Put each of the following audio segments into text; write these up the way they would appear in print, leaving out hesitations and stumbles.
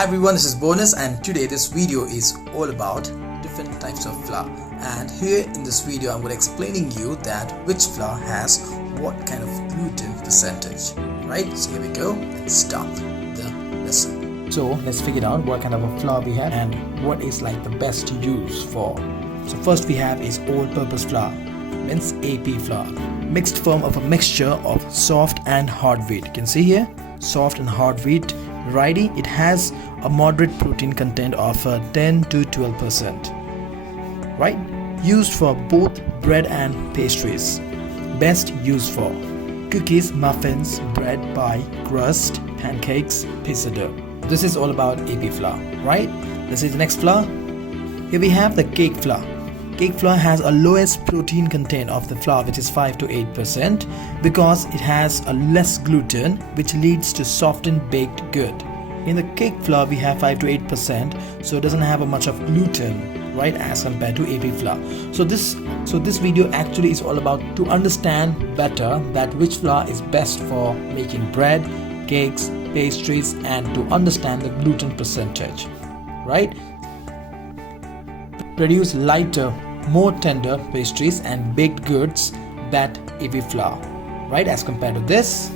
Hi everyone, this is Bonus and today this video is all about different types of flour. And here in this video I'm going to explaining you that which flour has what kind of gluten percentage. Right, so here we go, let's start the lesson. So let's figure out what kind of a flour we have and what is like the best to use for. So first we have is all-purpose flour, means AP flour, mixed form of a mixture of soft and hard wheat. You can see here, soft and hard wheat variety. It has a moderate protein content of 10 to 12%. Right? Used for both bread and pastries. Best used for cookies, muffins, bread, pie, crust, pancakes, pizza dough. This is all about AP flour, right? Let's see the next flour. Here we have the cake flour. Cake flour has a lowest protein content of the flour, which is 5 to 8%, because it has a less gluten, which leads to softened baked good. In the cake flour we have 5 to 8%, so it doesn't have a much of gluten, right, as compared to AP flour. So this video actually is all about to understand better that which flour is best for making bread, cakes, pastries, and to understand the gluten percentage, right? Produce lighter, more tender pastries and baked goods that AP flour, right, as compared to this.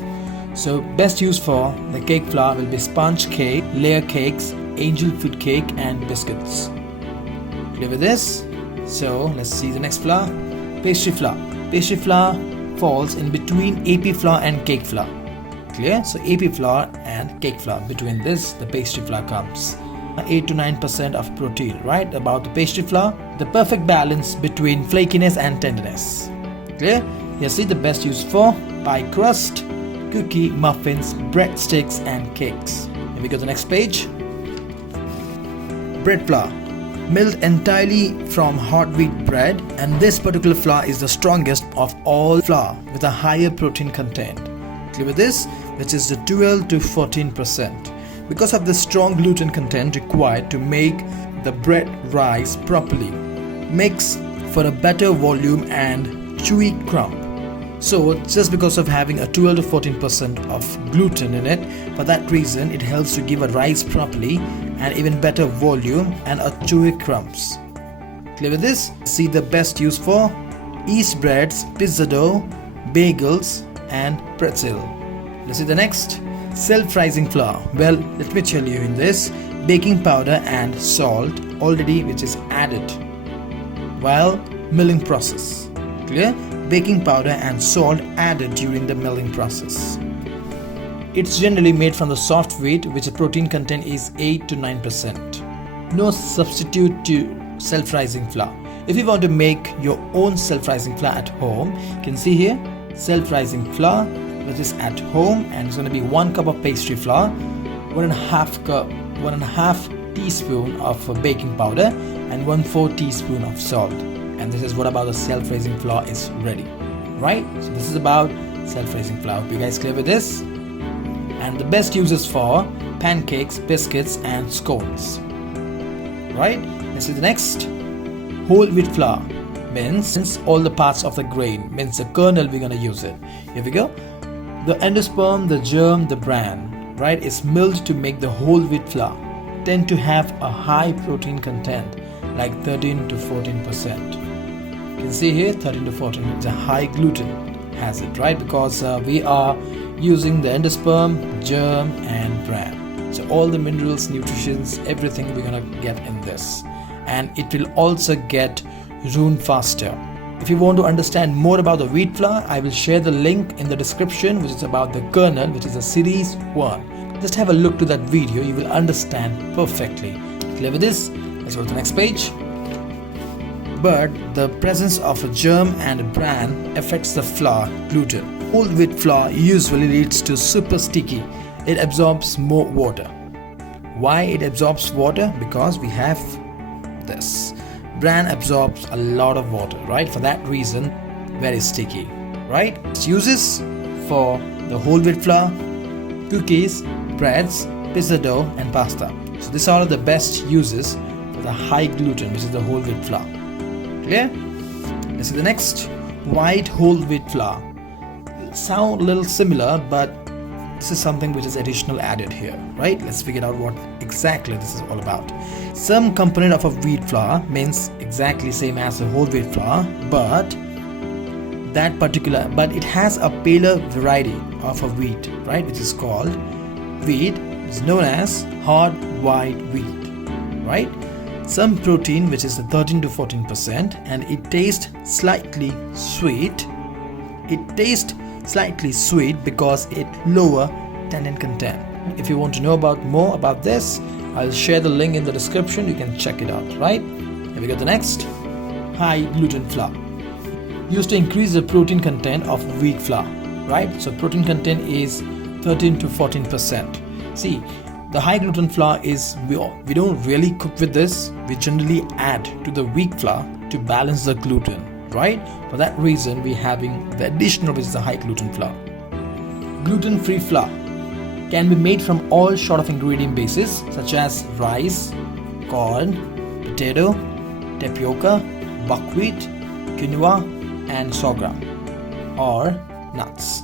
So best used for the cake flour will be sponge cake, layer cakes, angel food cake and biscuits. Clear with this? So let's see the next flour. Pastry flour. Pastry flour falls in between AP flour and cake flour. Clear? So AP flour and cake flour, between this the pastry flour comes. 8 to 9% of protein, right? About the pastry flour, the perfect balance between flakiness and tenderness. Clear? You see the best used for pie crust, cookie, muffins, breadsticks and cakes. Here we go to the next page. Bread flour, milled entirely from hard wheat bread, and this particular flour is the strongest of all flour with a higher protein content. Clear with this? Which is the 12 to 14%. Because of the strong gluten content required to make the bread rise properly. Makes for a better volume and chewy crumb. So just because of having a 12 to 14% of gluten in it, for that reason it helps to give a rise properly and even better volume and a chewy crumbs. Clear with this? See the best use for yeast breads, pizza dough, bagels and pretzel. Let's see the next. Self-rising flour. Well, let me tell you in this, baking powder and salt already which is added while milling process. Clear? Baking powder and salt added during the milling process. It's generally made from the soft wheat, which the protein content is 8 to 9%. No substitute to self-rising flour. If you want to make your own self-rising flour at home, you can see here self-rising flour, which is at home, and it's going to be 1 cup of pastry flour, 1.5 teaspoon of baking powder and 1/4 teaspoon of salt. And this is what about the self-raising flour is ready, right? So this is about self-raising flour. Hope you guys clear with this? And the best uses for pancakes, biscuits and scones, right? This is the next. Whole wheat flour means all the parts of the grain, means the kernel we're going to use it. Here we go. The endosperm, the germ, the bran, right, is milled to make the whole wheat flour. Tend to have a high protein content, like 13 to 14%. You can see here 13 to 14, it's a high gluten has it, right, because we are using the endosperm, germ and bran. So all the minerals, nutrients, everything we're gonna get in this, and it will also get ruined faster. If you want to understand more about the wheat flour, I will share the link in the description, which is about the kernel, which is a series 1. Just have a look to that video, you will understand perfectly. Clear with this? Let's go to the next page. But the presence of a germ and a bran affects the flour gluten. Whole wheat flour usually leads to super sticky. It absorbs more water. Why it absorbs water? Because we have this. Bran absorbs a lot of water, right? For that reason, very sticky, right? Its uses for the whole wheat flour, cookies, breads, pizza dough and pasta. So these are the best uses for the high gluten, which is the whole wheat flour. Clear? Let's see the next. White whole wheat flour. Sound a little similar, but this is something which is additional added here, right? Let's figure out what exactly this is all about. Some component of a wheat flour means exactly same as a whole wheat flour, but it has a paler variety of a wheat, right, which is called wheat, is known as hard white wheat, right? Some protein, which is 13 to 14%, and it tastes slightly sweet. It tastes slightly sweet because it lower tannin content. If you want to know more about this, I'll share the link in the description. You can check it out, right? Here we go. The next, high gluten flour, used to increase the protein content of wheat flour, right? So protein content is 13 to 14%. See, the high gluten flour is, we don't really cook with this. We generally add to the wheat flour to balance the gluten, right? For that reason, we're having the additional, which is the high gluten flour. Gluten-free flour can be made from all sort of ingredient bases such as rice, corn, potato, tapioca, buckwheat, quinoa, and sorghum or nuts.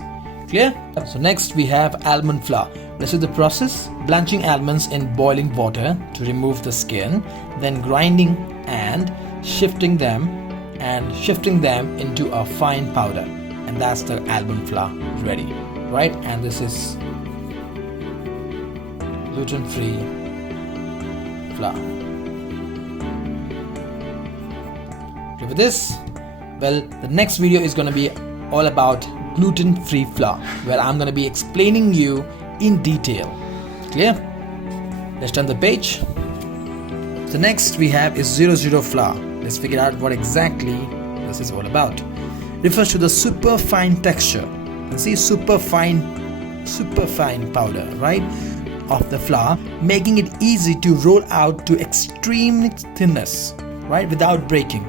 Clear? So next we have almond flour. This is the process: blanching almonds in boiling water to remove the skin, then grinding and shifting them into a fine powder, and that's the almond flour ready, right? And this is gluten-free flour. With this, well, the next video is going to be all about gluten-free flour, where I'm going to be explaining you in detail. Clear? Let's turn the page. The next we have is 00 flour. Let's figure out what exactly this is all about. Refers to the super fine texture. You see, super fine powder, right, of the flour, making it easy to roll out to extreme thinness, right, without breaking.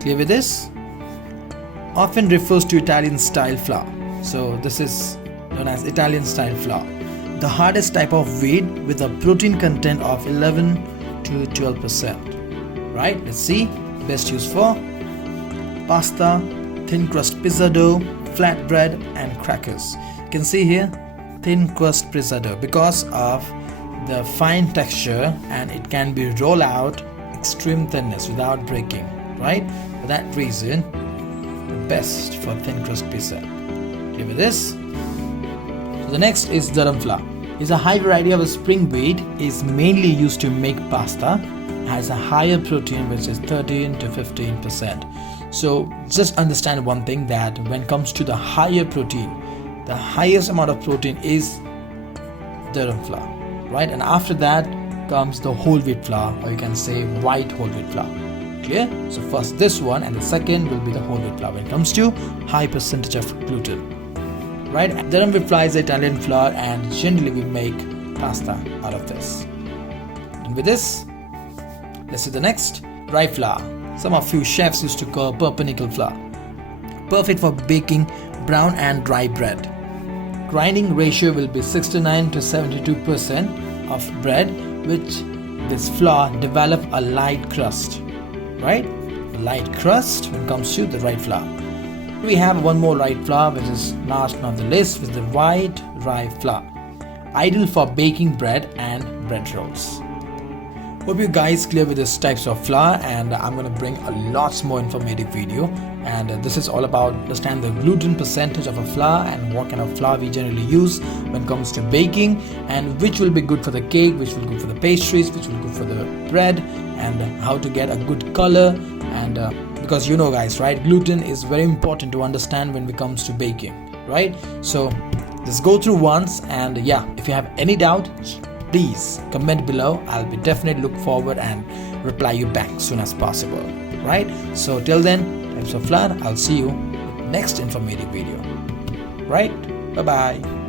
Clear with this? Often refers to Italian style flour. So this is known as Italian style flour, the hardest type of wheat with a protein content of 11 to 12%, right? Let's see. Best used for pasta, thin crust pizza dough, flatbread, and crackers. You can see here, thin crust pizza dough, because of the fine texture, and it can be rolled out extreme thinness without breaking, right? For that reason, the best for thin crust pizza. Okay, with this. So the next is durum flour. It's a high variety of spring wheat, is mainly used to make pasta, has a higher protein, which is 13 to 15%. So just understand one thing, that when it comes to the higher protein, the highest amount of protein is durum flour, right? And after that comes the whole wheat flour, or you can say white whole wheat flour. Clear? So first this one, and the second will be the whole wheat flour when it comes to high percentage of gluten, right? Durum wheat flour is Italian flour, and generally we make pasta out of this. And with this, let's see the next, rye flour. Some of you chefs used to call pumpernickel flour. Perfect for baking brown and dry bread. Grinding ratio will be 69 to 72% of bread, which this flour develop a light crust, right? A light crust when it comes to the rye flour. We have one more rye flour, which is last on the list, with the white rye flour, ideal for baking bread and bread rolls. Hope you guys clear with these types of flour, and I'm going to bring a lots more informative video, and this is all about understand the gluten percentage of a flour and what kind of flour we generally use when it comes to baking, and which will be good for the cake, which will be good for the pastries, which will be good for the bread, and how to get a good color. And because you know guys, right, gluten is very important to understand when it comes to baking, right? So just go through once, and yeah, if you have any doubt, please comment below. I'll be definitely look forward and reply you back soon as possible, right? So till then, types of flour, I'll see you next informative video, right? Bye bye.